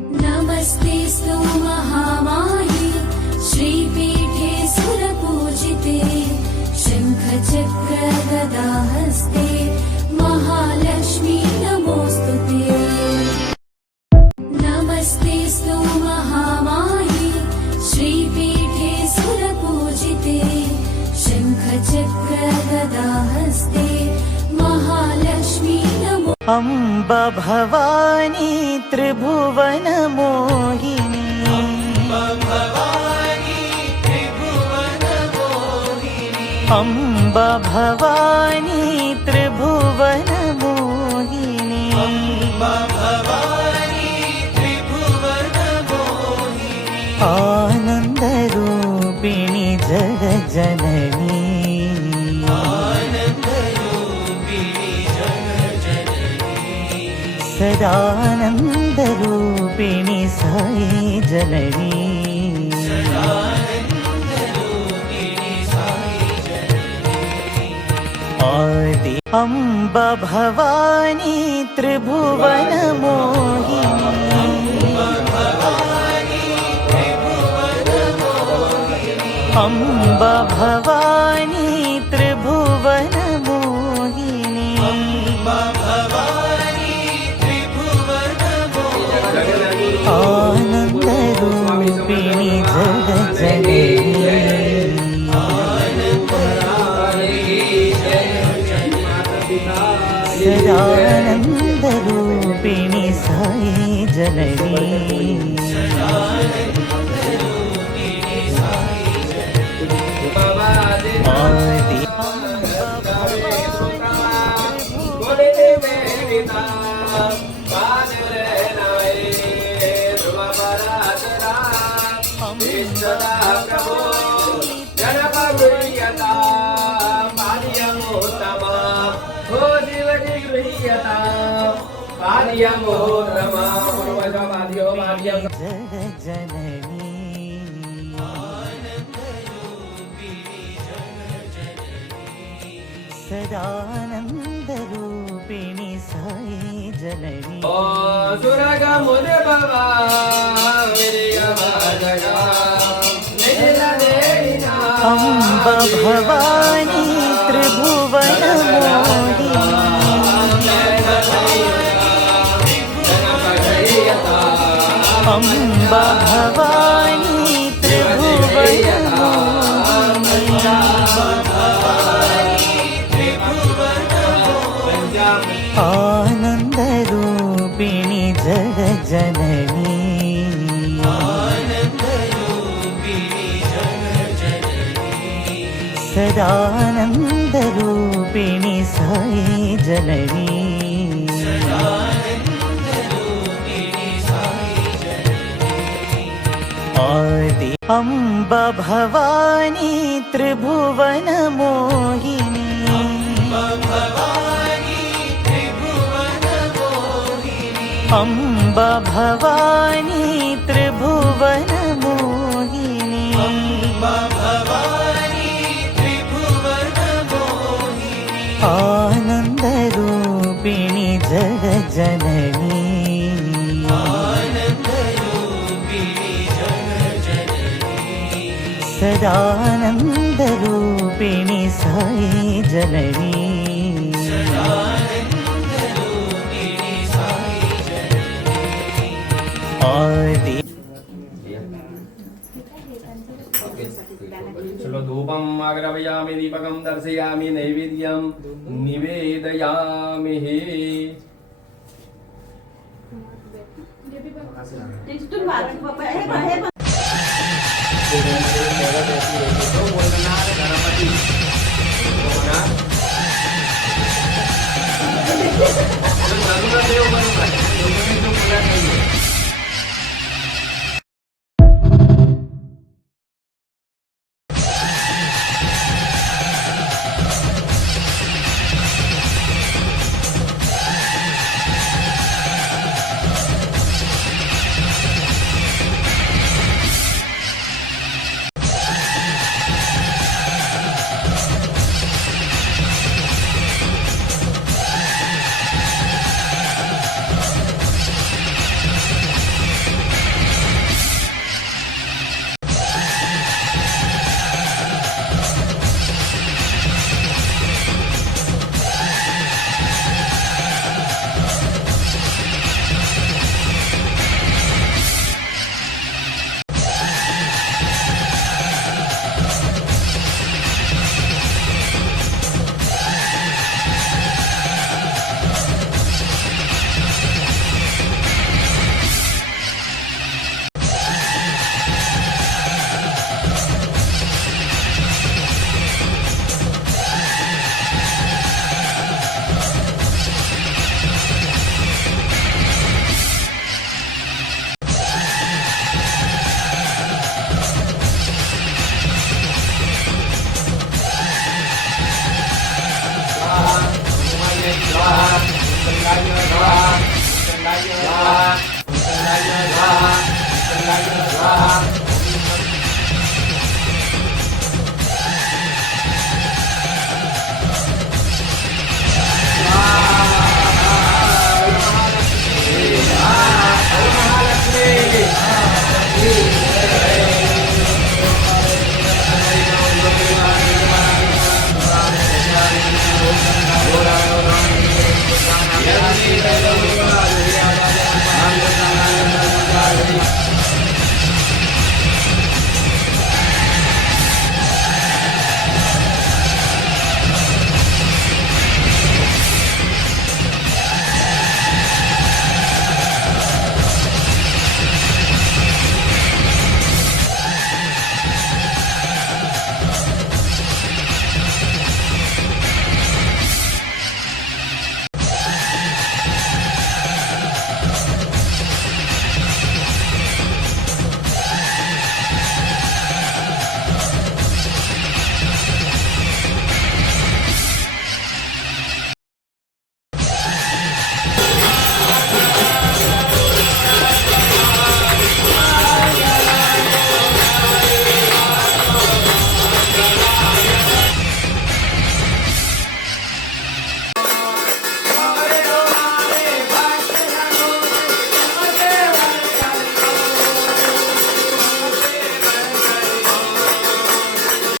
नमस्तेऽस्तु महामाये श्रीपीठे सुरपूजिते शङ्खचक्रगदाहस्ते महालक्ष्मी नमोऽस्तुते। नमस्तेऽस्तु महामाये श्रीपीठे सुरपूजिते शङ्खचक्रगदाहस्ते महालक्ष्मी नमो। अम्ब भवानी त्रिभुवन मोहिनी, अम्ब भवानी त्रिभुवन मोहिनी, आनंद रूपिणी जगज्जननी, सदानंद रूपिणी साई जननी, आदि अम्ब भवानी त्रिभुवन मोहिनी, अम्ब भवानी त्रिभुवन मोहिनी, आनंद रूपिणी जगज्जननी, सदानंद रूपिणी साई जननी, आदि जगज्जननी, सदानंद रूपिणी साई जननी, अम्ब भवानी त्रिभुवन मोहिनी, अम्ब भवानी त्रिभुवन मोहिनी, आनंद रूपिणी जगज्जननी, सदानंद रूपिणी साई जननी, आदि अम्ब भवानी त्रिभुवन मोहिनी, अम्ब भवानी त्रिभुवन मोहिनी, आनंद रूपिणी जगज्जननी, सदानंद रूपिणी साई जननी, आदि चलो धूपम आग्रहयामि दीपकम दर्शयामि नैवेद्यम निवेदयामि हे।